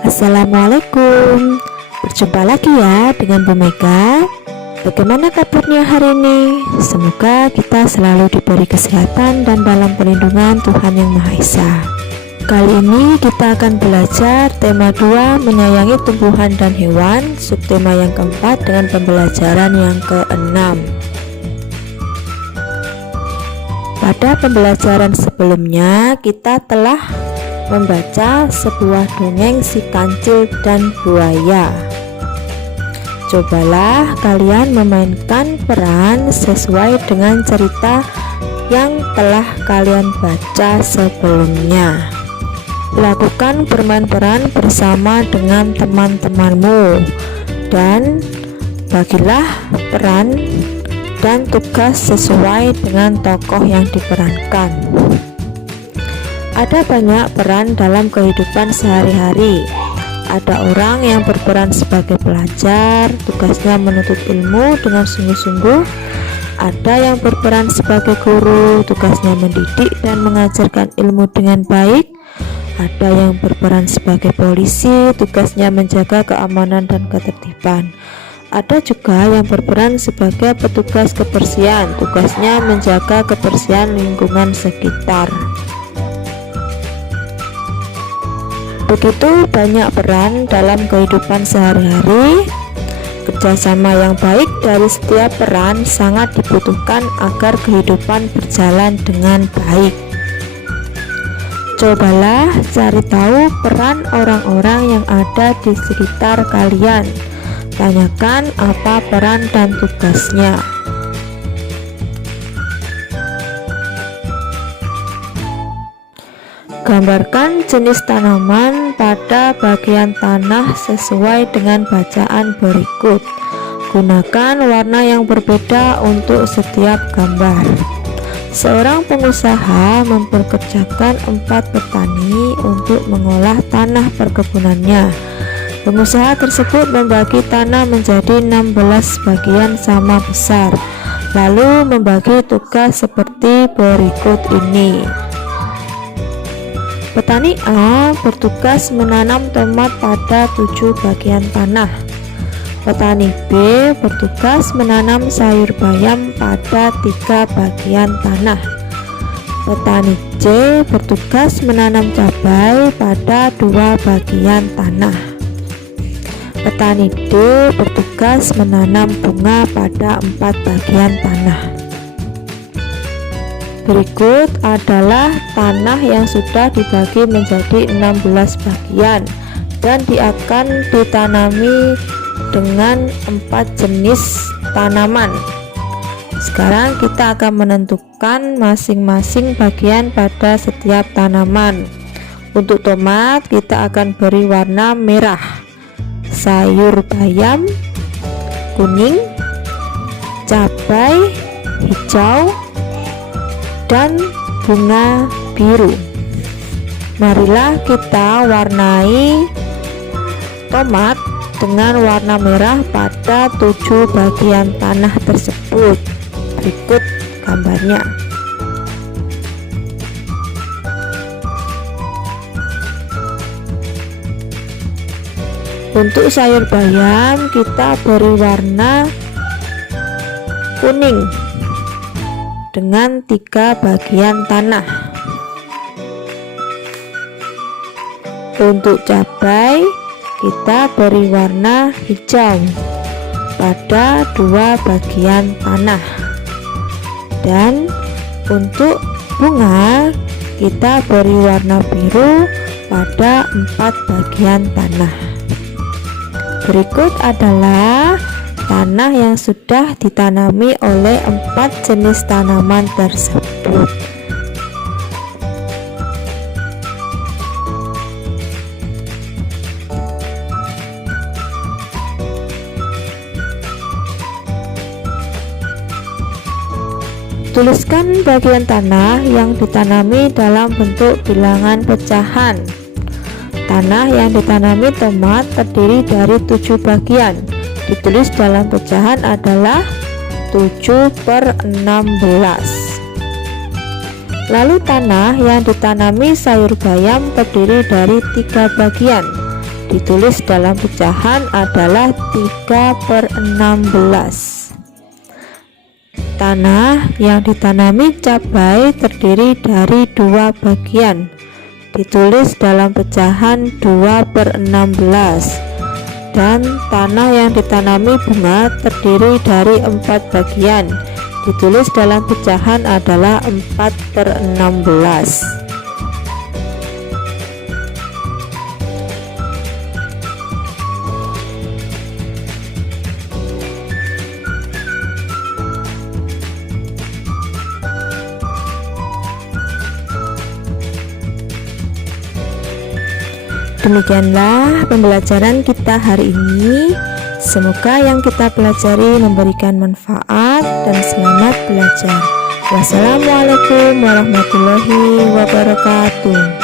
Assalamualaikum. Berjumpa lagi ya dengan Bu Mega. Bagaimana kabarnya hari ini? Semoga kita selalu diberi kesehatan dan dalam perlindungan Tuhan Yang Maha Esa. Kali ini kita akan belajar tema 2, menyayangi tumbuhan dan hewan, subtema yang keempat dengan pembelajaran yang keenam. Pada pembelajaran sebelumnya kita telah membaca sebuah dongeng Si Kancil dan Buaya. Cobalah kalian memainkan peran sesuai dengan cerita yang telah kalian baca sebelumnya. Lakukan bermain peran bersama dengan teman-temanmu dan bagilah peran dan tugas sesuai dengan tokoh yang diperankan. Ada banyak peran dalam kehidupan sehari-hari. Ada orang yang berperan sebagai pelajar, tugasnya menuntut ilmu dengan sungguh-sungguh. Ada yang berperan sebagai guru, tugasnya mendidik dan mengajarkan ilmu dengan baik. Ada yang berperan sebagai polisi, tugasnya menjaga keamanan dan ketertiban. Ada juga yang berperan sebagai petugas kebersihan, tugasnya menjaga kebersihan lingkungan sekitar. Begitu banyak peran dalam kehidupan sehari-hari. Kerjasama yang baik dari setiap peran sangat dibutuhkan agar kehidupan berjalan dengan baik. Cobalah cari tahu peran orang-orang yang ada di sekitar kalian. Tanyakan apa peran dan tugasnya. Gambarkan jenis tanaman pada bagian tanah sesuai dengan bacaan berikut. Gunakan warna yang berbeda untuk setiap gambar. Seorang pengusaha mempekerjakan 4 petani untuk mengolah tanah perkebunannya. Pengusaha tersebut membagi tanah menjadi 16 bagian sama besar, lalu membagi tugas seperti berikut ini. Petani A bertugas menanam tomat pada 7 bagian tanah. Petani B bertugas menanam sayur bayam pada 3 bagian tanah. Petani C bertugas menanam cabai pada 2 bagian tanah. Petani D bertugas menanam bunga pada 4 bagian tanah. Berikut adalah tanah yang sudah dibagi menjadi 16 bagian dan akan ditanami dengan 4 jenis tanaman. Sekarang kita akan menentukan masing-masing bagian pada setiap tanaman. Untuk tomat kita akan beri warna merah, sayur bayam kuning, cabai hijau, dan bunga biru. Marilah kita warnai tomat dengan warna merah pada 7 bagian tanah tersebut. Berikut gambarnya. Untuk sayur bayam kita beri warna kuning dengan 3 bagian tanah. Untuk cabai kita beri warna hijau pada 2 bagian tanah. Dan untuk bunga kita beri warna biru pada 4 bagian tanah. Berikut adalah tanah yang sudah ditanami oleh 4 jenis tanaman tersebut. Tuliskan bagian tanah yang ditanami dalam bentuk bilangan pecahan. Tanah yang ditanami tomat terdiri dari 7 bagian. Ditulis dalam pecahan adalah 7/16. Lalu tanah yang ditanami sayur bayam terdiri dari 3 bagian. ditulis dalam pecahan adalah 3/16. Tanah yang ditanami cabai terdiri dari 2 bagian, ditulis dalam pecahan 2/16. Dan tanah yang ditanami bunga terdiri dari 4 bagian, ditulis dalam pecahan adalah 4/16. Demikianlah pembelajaran kita hari ini. Semoga yang kita pelajari memberikan manfaat dan selamat belajar. Wassalamualaikum warahmatullahi wabarakatuh.